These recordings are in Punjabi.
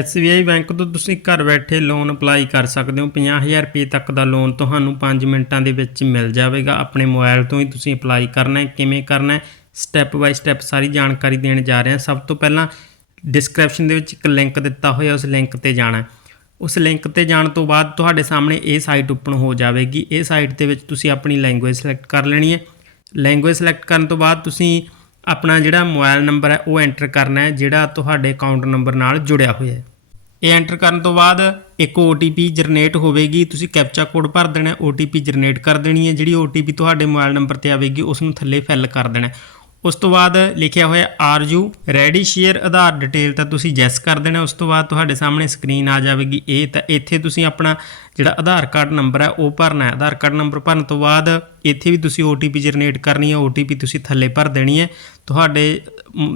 SBI ਬੈਂਕ ਤੋਂ ਤੁਸੀਂ ਘਰ ਬੈਠੇ ਲੋਨ ਅਪਲਾਈ ਕਰ ਸਕਦੇ ਹੋ। 50000 ਰੁਪਏ ਤੱਕ ਦਾ ਲੋਨ ਤੁਹਾਨੂੰ 5 ਮਿੰਟਾਂ ਦੇ ਵਿੱਚ ਮਿਲ ਜਾਵੇਗਾ। ਆਪਣੇ ਮੋਬਾਈਲ ਤੋਂ ਹੀ ਤੁਸੀਂ ਅਪਲਾਈ ਕਰਨਾ ਹੈ। ਕਿਵੇਂ ਕਰਨਾ ਹੈ? ਸਟੈਪ ਬਾਈ ਸਟੈਪ ਸਾਰੀ ਜਾਣਕਾਰੀ ਦੇਣ ਜਾ ਰਹੇ ਹਾਂ। ਸਭ ਤੋਂ ਪਹਿਲਾਂ ਡਿਸਕ੍ਰਿਪਸ਼ਨ ਦੇ ਵਿੱਚ ਇੱਕ ਲਿੰਕ ਦਿੱਤਾ ਹੋਇਆ, ਉਸ ਲਿੰਕ ਤੇ ਜਾਣਾ ਹੈ। ਉਸ ਲਿੰਕ ਤੇ ਜਾਣ ਤੋਂ ਬਾਅਦ ਤੁਹਾਡੇ ਸਾਹਮਣੇ ਇਹ ਸਾਈਟ ਓਪਨ ਹੋ ਜਾਵੇਗੀ। ਇਹ ਸਾਈਟ ਦੇ ਵਿੱਚ ਤੁਸੀਂ ਆਪਣੀ ਲੈਂਗੁਏਜ ਸਿਲੈਕਟ ਕਰ ਲੈਣੀ ਹੈ। ਲੈਂਗੁਏਜ ਸਿਲੈਕਟ ਕਰਨ ਤੋਂ ਬਾਅਦ ਤੁਸੀਂ ਆਪਣਾ ਜਿਹੜਾ ਮੋਬਾਈਲ ਨੰਬਰ ਹੈ, ਉਹ ਐਂਟਰ ਕਰਨਾ ਹੈ, ਜਿਹੜਾ ਤੁਹਾਡੇ ਅਕਾਊਂਟ ਨੰਬਰ ਨਾਲ ਜੁੜਿਆ ਹੋਇਆ ਹੈ। ਇਹ ਐਂਟਰ ਕਰਨ ਤੋਂ ਬਾਅਦ ਇੱਕ OTP ਜਨਰੇਟ ਹੋਵੇਗੀ। ਤੁਸੀਂ ਕੈਪਚਾ ਕੋਡ ਭਰ ਦੇਣਾ ਹੈ OTP ਜਨਰੇਟ ਕਰ ਦੇਣੀ ਹੈ। ਜਿਹੜੀ OTP ਤੁਹਾਡੇ ਮੋਬਾਈਲ ਨੰਬਰ ਤੇ ਆਵੇਗੀ, ਉਸ ਨੂੰ ਥੱਲੇ ਫਿਲ ਕਰ ਦੇਣਾ ਉਸ ਤੋਂ ਬਾਅਦ ਲਿਖਿਆ ਹੋਇਆ are you ready share Aadhaar detail ਤਾਂ ਤੁਸੀਂ ਜੈਸ ਕਰ ਦੇਣਾ। ਉਸ ਤੋਂ ਬਾਅਦ ਤੁਹਾਡੇ ਸਾਹਮਣੇ ਸਕਰੀਨ ਆ ਜਾਵੇਗੀ। ਇਹ ਤਾਂ ਇੱਥੇ ਤੁਸੀਂ ਆਪਣਾ ਜਿਹੜਾ ਆਧਾਰ ਕਾਰਡ ਨੰਬਰ ਹੈ, ਉਹ ਭਰਨਾ ਹੈ। ਆਧਾਰ ਕਾਰਡ ਨੰਬਰ ਭਰਨ ਤੋਂ ਬਾਅਦ ਇੱਥੇ ਵੀ ਤੁਸੀਂ OTP ਜਨਰੇਟ ਕਰਨੀ ਹੈ। OTP ਤੁਸੀਂ ਥੱਲੇ ਭਰ ਦੇਣੀ ਹੈ। ਤੁਹਾਡੇ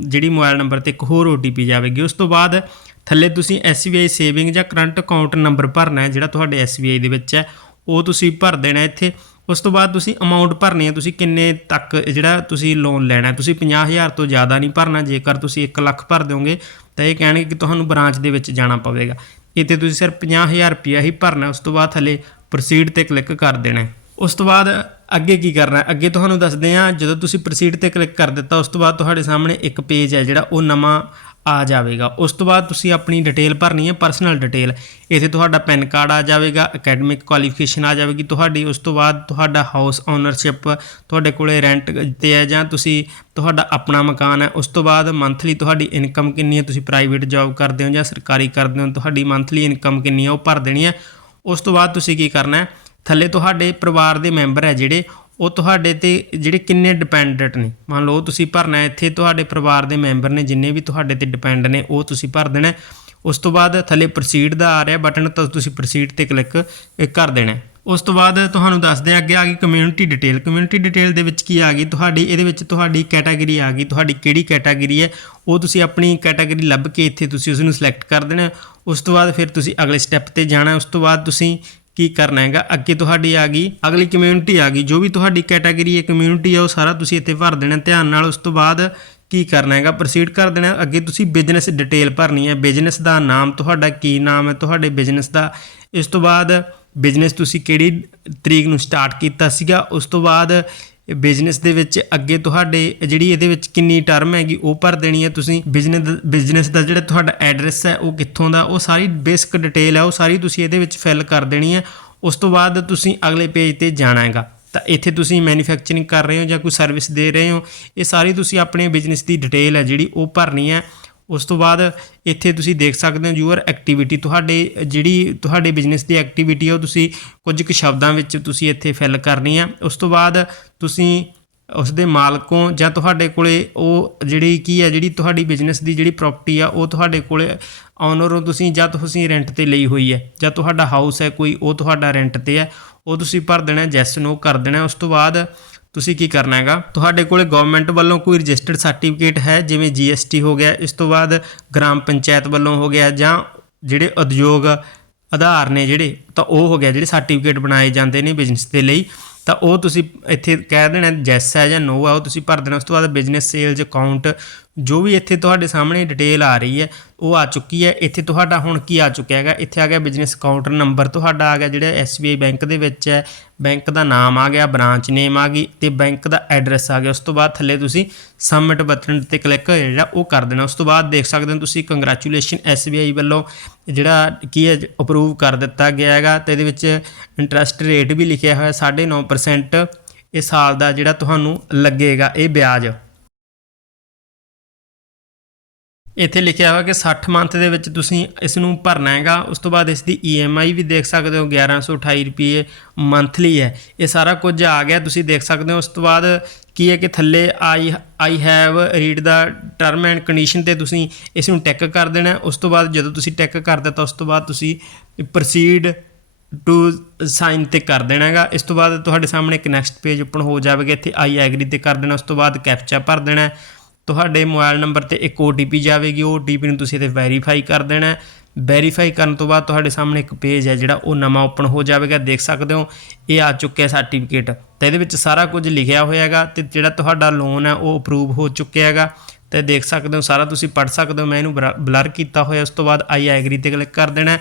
ਜਿਹੜੀ ਮੋਬਾਈਲ ਨੰਬਰ ਤੇ ਇੱਕ ਹੋਰ OTP ਜਾਵੇਗੀ। ਉਸ ਤੋਂ ਬਾਅਦ ਥੱਲੇ ਤੁਸੀਂ SBI ਸੇਵਿੰਗ ਜਾਂ ਕਰੰਟ ਅਕਾਊਂਟ ਨੰਬਰ ਭਰਨਾ ਹੈ, ਜਿਹੜਾ ਤੁਹਾਡੇ SBI ਦੇ ਵਿੱਚ ਹੈ। ਉਹ ਤੁਸੀਂ ਭਰ ਦੇਣਾ ਇੱਥੇ। ਉਸ ਤੋਂ ਬਾਅਦ ਤੁਸੀਂ ਅਮਾਉਂਟ ਭਰਨੀ ਹੈ, ਤੁਸੀਂ ਕਿੰਨੇ ਤੱਕ ਜਿਹੜਾ ਤੁਸੀਂ ਲੋਨ ਲੈਣਾ ਹੈ? ਤੁਸੀਂ 50000 ਤੋਂ ਜ਼ਿਆਦਾ ਨਹੀਂ ਭਰਨਾ, ਜੇਕਰ ਤੁਸੀਂ 1 ਲੱਖ ਭਰ ਦਿਓਗੇ, ਤਾਂ ਇਹ ਕਹਿਣਗੇ ਕਿ ਤੁਹਾਨੂੰ ਬ੍ਰਾਂਚ ਦੇ ਵਿੱਚ ਜਾਣਾ ਪਵੇਗਾ। ਇੱਥੇ ਤੁਸੀਂ ਸਿਰਫ 50000 ਰੁਪਇਆ ਹੀ ਭਰਨਾ ਉਸ ਤੋਂ ਬਾਅਦ ਥੱਲੇ ਪ੍ਰੋਸੀਡ ਤੇ ਕਲਿੱਕ ਕਰ ਦੇਣਾ ਉਸ ਤੋਂ ਬਾਅਦ ਅੱਗੇ ਕੀ ਕਰਨਾ ਅੱਗੇ ਤੁਹਾਨੂੰ ਦੱਸਦੇ ਹਾਂ, ਜਦੋਂ ਤੁਸੀਂ ਪ੍ਰੋਸੀਡ ਤੇ ਕਲਿੱਕ ਕਰ ਦਿੱਤਾ, ਉਸ ਤੋਂ ਬਾਅਦ ਤੁਹਾਡੇ ਸਾਹਮਣੇ ਇੱਕ ਪੇਜ ਹੈ ਜਿਹੜਾ ਉਹ ਨਵਾਂ ਆ ਜਾਵੇਗਾ। ਉਸ ਤੋਂ ਬਾਅਦ ਤੁਸੀਂ ਆਪਣੀ ਡਿਟੇਲ ਭਰਨੀ ਹੈ ਪਰਸਨਲ ਡਿਟੇਲ ਇੱਥੇ ਤੁਹਾਡਾ ਪੈਨ ਕਾਰਡ ਆ ਜਾਵੇਗਾ ਅਕੈਡਮਿਕ ਕੁਆਲੀਫਿਕੇਸ਼ਨ ਆ ਜਾਵੇਗੀ। ਤੁਹਾਡੀ, ਉਸ ਤੋਂ ਬਾਅਦ ਤੁਹਾਡਾ ਹਾਊਸ ਓਨਰਸ਼ਿਪ ਤੁਹਾਡੇ ਕੋਲੇ ਰੈਂਟ ਤੇ ਹੈ ਜਾਂ ਤੁਸੀਂ, ਤੁਹਾਡਾ ਆਪਣਾ ਮਕਾਨ ਹੈ। ਉਸ ਤੋਂ ਬਾਅਦ ਮੰਥਲੀ ਤੁਹਾਡੀ ਇਨਕਮ ਕਿੰਨੀ ਹੈ, ਤੁਸੀਂ ਪ੍ਰਾਈਵੇਟ ਜੌਬ ਕਰਦੇ ਹੋ ਜਾਂ ਸਰਕਾਰੀ ਕਰਦੇ ਹੋ, ਤੁਹਾਡੀ ਮੰਥਲੀ ਇਨਕਮ ਕਿੰਨੀ ਹੈ, ਉਹ ਭਰ ਦੇਣੀ ਹੈ। ਉਸ ਤੋਂ ਬਾਅਦ ਤੁਸੀਂ ਕੀ ਕਰਨਾ ਹੈ, ਥੱਲੇ ਤੁਹਾਡੇ ਪਰਿਵਾਰ ਦੇ ਮੈਂਬਰ ਹੈ ਜਿਹੜੇ ਉਹ ਤੁਹਾਡੇ ਤੇ ਜਿਹੜੇ ਕਿੰਨੇ ਡਿਪੈਂਡੈਂਟ ਨੇ? ਮੰਨ ਲਓ ਤੁਸੀਂ ਭਰਨਾ ਇੱਥੇ ਤੁਹਾਡੇ ਪਰਿਵਾਰ ਦੇ ਮੈਂਬਰ ਨੇ, ਜਿੰਨੇ ਵੀ ਤੁਹਾਡੇ ਤੇ ਡਿਪੈਂਡ ਨੇ, ਉਹ ਤੁਸੀਂ ਭਰ ਦੇਣਾ ਉਸ ਤੋਂ ਬਾਅਦ ਥੱਲੇ ਪ੍ਰੋਸੀਡ ਦਾ ਆ ਰਿਹਾ ਬਟਨ ਤਾਂ ਤੁਸੀਂ ਪ੍ਰੋਸੀਡ ਤੇ ਕਲਿੱਕ ਕਰ ਦੇਣਾ ਉਸ ਤੋਂ ਬਾਅਦ ਤੁਹਾਨੂੰ ਦੱਸਦੇ ਹਾਂ ਅੱਗੇ ਆ ਗਈ ਕਮਿਊਨਿਟੀ ਡਿਟੇਲ ਕਮਿਊਨਿਟੀ ਡਿਟੇਲ ਦੇ ਵਿੱਚ ਕੀ ਆ ਗਈ? ਤੁਹਾਡੀ, ਇਹਦੇ ਵਿੱਚ ਤੁਹਾਡੀ ਕੈਟਾਗਰੀ ਆ ਗਈ। ਤੁਹਾਡੀ ਕਿਹੜੀ ਕੈਟਾਗਰੀ ਹੈ? ਉਹ ਤੁਸੀਂ ਆਪਣੀ ਕੈਟਾਗਰੀ ਲੱਭ ਕੇ ਇੱਥੇ ਤੁਸੀਂ ਉਸ ਨੂੰ ਸਿਲੈਕਟ ਕਰ ਦੇਣਾ ਉਸ ਤੋਂ ਬਾਅਦ ਫਿਰ ਤੁਸੀਂ ਅਗਲੇ ਸਟੈਪ ਤੇ ਜਾਣਾ ਉਸ ਤੋਂ ਬਾਅਦ ਤੁਸੀਂ ਕੀ ਕਰਨਾ ਹੈਗਾ? ਅੱਗੇ ਤੁਹਾਡੀ ਆ ਗਈ, ਅਗਲੀ ਕਮਿਊਨਿਟੀ ਆ ਗਈ, ਜੋ ਵੀ ਤੁਹਾਡੀ ਕੈਟਾਗਰੀ ਹੈ ਕਮਿਊਨਿਟੀ ਹੈ ਉਹ ਸਾਰਾ ਤੁਸੀਂ ਇੱਥੇ ਭਰ ਦੇਣਾ, ਧਿਆਨ ਨਾਲ ਉਸ ਤੋਂ ਬਾਅਦ ਕੀ ਕਰਨਾ ਹੈਗਾ? ਪ੍ਰੋਸੀਡ ਕਰ ਦੇਣਾ। ਅੱਗੇ ਤੁਸੀਂ ਬਿਜ਼ਨਸ ਡਿਟੇਲ ਭਰਨੀ ਹੈ। ਬਿਜ਼ਨਸ ਦਾ ਨਾਮ ਤੁਹਾਡਾ ਕੀ ਨਾਮ ਹੈ? ਤੁਹਾਡੇ ਬਿਜ਼ਨਸ ਦਾ ਇਸ ਤੋਂ ਬਾਅਦ ਬਿਜ਼ਨਸ ਤੁਸੀਂ ਕਿਹੜੀ ਤਰੀਕ ਨੂੰ ਸਟਾਰਟ ਕੀਤਾ ਸੀਗਾ? ਉਸ ਤੋਂ ਬਾਅਦ ਬਿਜ਼ਨਸ ਦੇ ਵਿੱਚ ਅੱਗੇ ਤੁਹਾਡੇ ਜਿਹੜੀ ਇਹਦੇ ਵਿੱਚ ਕਿੰਨੀ ਟਰਮ ਹੈਗੀ, ਉਹ ਭਰ ਦੇਣੀ ਹੈ। ਤੁਸੀਂ ਬਿਜ਼ਨਸ ਬਿਜ਼ਨਸ ਦਾ ਜਿਹੜਾ ਤੁਹਾਡਾ ਐਡਰੈਸ ਹੈ, ਉਹ ਕਿੱਥੋਂ ਦਾ, ਉਹ ਸਾਰੀ ਬੇਸਿਕ ਡਿਟੇਲ ਹੈ, ਉਹ ਸਾਰੀ ਤੁਸੀਂ ਇਹਦੇ ਵਿੱਚ ਫਿਲ ਕਰ ਦੇਣੀ ਹੈ। ਉਸ ਤੋਂ ਬਾਅਦ ਤੁਸੀਂ ਅਗਲੇ ਪੇਜ ਤੇ ਜਾਣਾ ਹੈਗਾ। ਤਾਂ ਇੱਥੇ ਤੁਸੀਂ ਮੈਨੂਫੈਕਚਰਿੰਗ ਕਰ ਰਹੇ ਹੋ ਜਾਂ ਕੋਈ ਸਰਵਿਸ ਦੇ ਰਹੇ ਹੋ, ਇਹ ਸਾਰੀ ਤੁਸੀਂ ਆਪਣੇ ਬਿਜ਼ਨਸ ਦੀ ਡਿਟੇਲ ਹੈ, ਜਿਹੜੀ ਉਹ ਭਰਨੀ ਹੈ। ਉਸ ਤੋਂ ਬਾਅਦ ਇੱਥੇ ਤੁਸੀਂ ਦੇਖ ਸਕਦੇ ਹੋ ਯੂਅਰ ਐਕਟੀਵਿਟੀ ਤੁਹਾਡੇ ਜਿਹੜੀ ਤੁਹਾਡੇ ਬਿਜ਼ਨਸ ਦੀ ਐਕਟੀਵਿਟੀ ਉਹ ਤੁਸੀਂ ਕੁਝ ਕੁ ਸ਼ਬਦਾਂ ਵਿੱਚ ਤੁਸੀਂ ਇੱਥੇ ਫਿਲ ਕਰਨੀ ਹੈ ਉਸ ਤੋਂ ਬਾਅਦ ਤੁਸੀਂ ਉਸ ਦੇ ਮਾਲਕੋਂ ਜਾਂ ਤੁਹਾਡੇ ਕੋਲੇ ਉਹ ਜਿਹੜੀ ਕੀ ਹੈ ਜਿਹੜੀ ਤੁਹਾਡੀ ਬਿਜ਼ਨਸ ਦੀ ਜਿਹੜੀ ਪ੍ਰਾਪਰਟੀ ਆ, ਉਹ ਤੁਹਾਡੇ ਕੋਲੇ ਓਨਰ ਹੋ ਤੁਸੀਂ ਜਾਂ ਤੁਸੀਂ ਰੈਂਟ ਤੇ ਲਈ ਹੋਈ ਹੈ ਜਾਂ ਤੁਹਾਡਾ ਹਾਊਸ ਹੈ ਕੋਈ, ਉਹ ਤੁਹਾਡਾ ਰੈਂਟ ਤੇ ਹੈ ਉਹ ਤੁਸੀਂ ਭਰ ਦੇਣਾ ਜੈਸ ਨੋ ਕਰ ਦੇਣਾ। ਉਸ ਤੋਂ ਬਾਅਦ ਤੁਸੀਂ ਕੀ ਕਰਨਾ ਹੈਗਾ? ਤੁਹਾਡੇ ਕੋਲੇ ਗਵਰਨਮੈਂਟ ਵੱਲੋਂ ਕੋਈ ਰਜਿਸਟਰਡ ਸਰਟੀਫਿਕੇਟ ਹੈ? ਜਿਵੇਂ GST ਹੋ ਗਿਆ, ਇਸ ਤੋਂ ਬਾਅਦ ਗ੍ਰਾਮ ਪੰਚਾਇਤ ਵੱਲੋਂ ਹੋ ਗਿਆ ਜਾਂ ਜਿਹੜੇ ਉਦਯੋਗ ਆਧਾਰ ਨੇ ਜਿਹੜੇ, ਤਾਂ ਉਹ ਹੋ ਗਿਆ, ਜਿਹੜੇ ਸਰਟੀਫਿਕੇਟ ਬਣਾਏ ਜਾਂਦੇ ਨੇ ਬਿਜ਼ਨਸ ਦੇ ਲਈ, ਤਾਂ ਉਹ ਤੁਸੀਂ ਇੱਥੇ ਕਹਿ ਦੇਣਾ ਜੈਸ ਹੈ ਜਾਂ ਨੋ ਹੈ, ਉਹ ਤੁਸੀਂ ਭਰ ਦੇਣਾ, ਉਸ ਤੋਂ ਬਾਅਦ ਬਿਜ਼ਨਸ ਸੇਲਜ਼ ਅਕਾਊਂਟ ਜੋ ਵੀ ਇੱਥੇ ਤੁਹਾਡੇ ਸਾਹਮਣੇ ਡਿਟੇਲ ਆ ਰਹੀ ਹੈ, ਉਹ ਆ ਚੁੱਕੀ ਹੈ। ਇੱਥੇ ਤੁਹਾਡਾ ਹੁਣ ਕੀ ਆ ਚੁੱਕਿਆ ਹੈਗਾ? ਇੱਥੇ ਆ ਗਿਆ ਬਿਜ਼ਨਸ ਅਕਾਊਂਟ ਨੰਬਰ ਤੁਹਾਡਾ ਆ ਗਿਆ ਜਿਹੜਾ SBI ਬੈਂਕ ਦੇ ਵਿੱਚ ਹੈ। ਬੈਂਕ ਦਾ ਨਾਮ ਆ ਗਿਆ ਬ੍ਰਾਂਚ ਨੇਮ ਆ ਗਈ ਤੇ ਬੈਂਕ ਦਾ ਐਡਰੈਸ ਆ ਗਿਆ। ਉਸ ਤੋਂ ਬਾਅਦ ਥੱਲੇ ਤੁਸੀਂ ਸਬਮਿਟ ਬਟਨ ਤੇ ਕਲਿੱਕ ਜਿਹੜਾ ਉਹ ਕਰ ਦੇਣਾ। ਉਸ ਤੋਂ ਬਾਅਦ ਦੇਖ ਸਕਦੇ ਹੋ ਤੁਸੀਂ ਕੰਗ੍ਰੈਚੁਲੇਸ਼ਨ SBI ਵੱਲੋਂ ਜਿਹੜਾ ਕੀ ਹੈ ਅਪਰੂਵ ਕਰ ਦਿੱਤਾ ਗਿਆ ਹੈਗਾ ਤੇ ਇਹਦੇ ਵਿੱਚ ਇੰਟਰਸਟ ਰੇਟ ਵੀ ਲਿਖਿਆ ਹੋਇਆ 9.5% ਇਸ ਸਾਲ ਦਾ ਜਿਹੜਾ ਤੁਹਾਨੂੰ ਲੱਗੇਗਾ ਇਹ ਵਿਆਜ। ਇੱਥੇ ਲਿਖਿਆ ਹੋਇਆ ਕਿ 60 ਮੰਥ ਦੇ ਵਿੱਚ ਤੁਸੀਂ ਇਸ ਨੂੰ ਭਰਨਾ ਹੈਗਾ। ਉਸ ਤੋਂ ਬਾਅਦ ਇਸ ਦੀ EMI ਵੀ ਦੇਖ ਸਕਦੇ ਹੋ 1128 ਰੁਪਏ ਮੰਥਲੀ ਹੈ। ਇਹ ਸਾਰਾ ਕੁਝ ਆ ਗਿਆ, ਤੁਸੀਂ ਦੇਖ ਸਕਦੇ ਹੋ। ਉਸ ਤੋਂ ਬਾਅਦ ਕੀ ਹੈ ਕਿ ਥੱਲੇ I I have read the term and condition ਤੇ ਤੁਸੀਂ ਇਸ ਨੂੰ ਟੈਕ ਕਰ ਦੇਣਾ। ਉਸ ਤੋਂ ਬਾਅਦ ਜਦੋਂ ਤੁਸੀਂ ਟੈਕ ਕਰ ਦਿੱਤਾ, ਉਸ ਤੋਂ ਬਾਅਦ ਤੁਸੀਂ ਪ੍ਰੋਸੀਡ ਟੂ ਸਾਈਨ ਤੇ ਕਰ ਦੇਣਾ ਹੈਗਾ। ਇਸ ਤੋਂ ਬਾਅਦ ਤੁਹਾਡੇ ਸਾਹਮਣੇ ਇੱਕ ਨੈਕਸਟ ਪੇਜ ਓਪਨ ਹੋ ਜਾਵੇਗਾ। ਇੱਥੇ ਆਈ ਐਗਰੀ ਤੇ ਕਰ ਦੇਣਾ। ਉਸ ਤੋਂ ਬਾਅਦ ਕੈਪਚਾ ਭਰ ਦੇਣਾ। ਤੁਹਾਡੇ ਮੋਬਾਈਲ ਨੰਬਰ ਤੇ ਇੱਕ OTP ਜਾਵੇਗੀ। ਉਹ OTP ਨੂੰ ਤੁਸੀਂ ਇੱਥੇ ਵੈਰੀਫਾਈ ਕਰ ਦੇਣਾ ਵੈਰੀਫਾਈ ਕਰਨ ਤੋਂ ਬਾਅਦ ਤੁਹਾਡੇ ਸਾਹਮਣੇ ਇੱਕ ਪੇਜ ਹੈ ਜਿਹੜਾ ਉਹ ਨਵਾਂ ਓਪਨ ਹੋ ਜਾਵੇਗਾ। ਦੇਖ ਸਕਦੇ ਹੋ, ਇਹ ਆ ਚੁੱਕਿਆ ਸਰਟੀਫਿਕੇਟ ਤਾਂ ਇਹਦੇ ਵਿੱਚ ਸਾਰਾ ਕੁਝ ਲਿਖਿਆ ਹੋਇਆ ਹੈਗਾ ਤੇ ਜਿਹੜਾ ਤੁਹਾਡਾ ਲੋਨ ਹੈ ਉਹ ਅਪਰੂਵ ਹੋ ਚੁੱਕਿਆ ਹੈਗਾ। ਤੇ ਦੇਖ ਸਕਦੇ ਹੋ, ਸਾਰਾ ਤੁਸੀਂ ਪੜ੍ਹ ਸਕਦੇ ਹੋ। ਮੈਂ ਇਹਨੂੰ ਬਲਰ ਕੀਤਾ ਹੋਇਆ, ਉਸ ਤੋਂ ਬਾਅਦ ਆਈ ਐਗਰੀ ਤੇ ਕਲਿੱਕ ਕਰ ਦੇਣਾ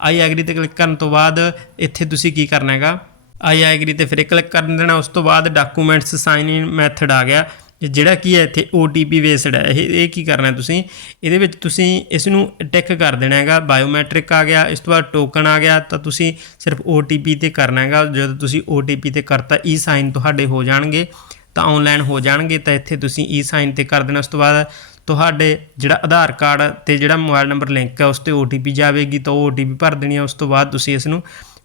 ਆਈ ਐਗਰੀ ਤੇ ਕਲਿੱਕ ਕਰਨ ਤੋਂ ਬਾਅਦ ਇੱਥੇ ਤੁਸੀਂ ਕੀ ਕਰਨਾ ਹੈਗਾ? ਆਈ ਐਗਰੀ ਤੇ ਫਿਰ ਕਲਿੱਕ ਕਰ ਦੇਣਾ। ਉਸ ਤੋਂ ਬਾਅਦ ਡਾਕੂਮੈਂਟਸ ਸਾਈਨ ਇਨ ਮੈਥਡ ਆ ਗਿਆ। ਜਿਹੜਾ ਕੀ ਹੈ ਇੱਥੇ OTP ਬੇਸਡ ਹੈ। ਇਹ ਇਹ ਕੀ ਕਰਨਾ ਤੁਸੀਂ? ਇਹਦੇ ਵਿੱਚ ਤੁਸੀਂ ਇਸ ਨੂੰ ਟਿਕ ਕਰ ਦੇਣਾ ਹੈਗਾ। ਬਾਇਓਮੈਟ੍ਰਿਕ ਆ ਗਿਆ। ਇਸ ਤੋਂ ਬਾਅਦ ਟੋਕਨ ਆ ਗਿਆ। ਤਾਂ ਤੁਸੀਂ ਸਿਰਫ OTP ਤੇ ਕਰਨਾ ਹੈਗਾ। ਜਦੋਂ ਤੁਸੀਂ OTP ਤੇ ਕਰਤਾ ਈ ਸਾਈਨ ਤੁਹਾਡੇ ਹੋ ਜਾਣਗੇ। ਤਾਂ ਆਨਲਾਈਨ ਹੋ ਜਾਣਗੇ। ਤਾਂ ਇੱਥੇ ਤੁਸੀਂ ਈ ਸਾਈਨ ਤੇ ਕਰ ਦੇਣਾ। ਉਸ ਤੋਂ ਬਾਅਦ ਤੁਹਾਡੇ ਜਿਹੜਾ ਆਧਾਰ ਕਾਰਡ ਤੇ ਜਿਹੜਾ ਮੋਬਾਈਲ ਨੰਬਰ ਲਿੰਕ ਹੈ, ਉਸ ਤੇ OTP ਜਾਵੇਗੀ। ਤਾਂ ਉਹ OTP ਭਰ ਦੇਣੀ ਹੈ। ਉਸ ਤੋਂ ਬਾਅਦ ਤੁਸੀਂ ਇਸ ਨੂੰ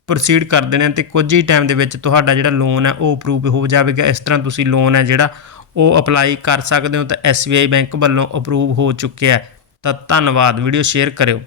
ਪ੍ਰੋਸੀਡ ਕਰ ਦੇਣਾ ਤੇ ਕੁਝ ਹੀ ਟਾਈਮ ਦੇ ਵਿੱਚ ਤੁਹਾਡਾ ਜਿਹੜਾ ਲੋਨ ਹੈ, ਉਹ ਅਪਰੂਵ ਹੋ ਜਾਵੇਗਾ। ਇਸ ਤਰ੍ਹਾਂ ਤੁਸੀਂ ਲੋਨ ਹੈ ਜਿਹੜਾ ਉਹ ਅਪਲਾਈ ਕਰ ਸਕਦੇ ਹੋ ਤਾਂ ਐੱਸ ਬੀ ਆਈ ਬੈਂਕ ਵੱਲੋਂ ਅਪਰੂਵ ਹੋ ਚੁੱਕਿਆ ਤਾਂ ਧੰਨਵਾਦ ਵੀਡੀਓ ਸ਼ੇਅਰ ਕਰਿਓ।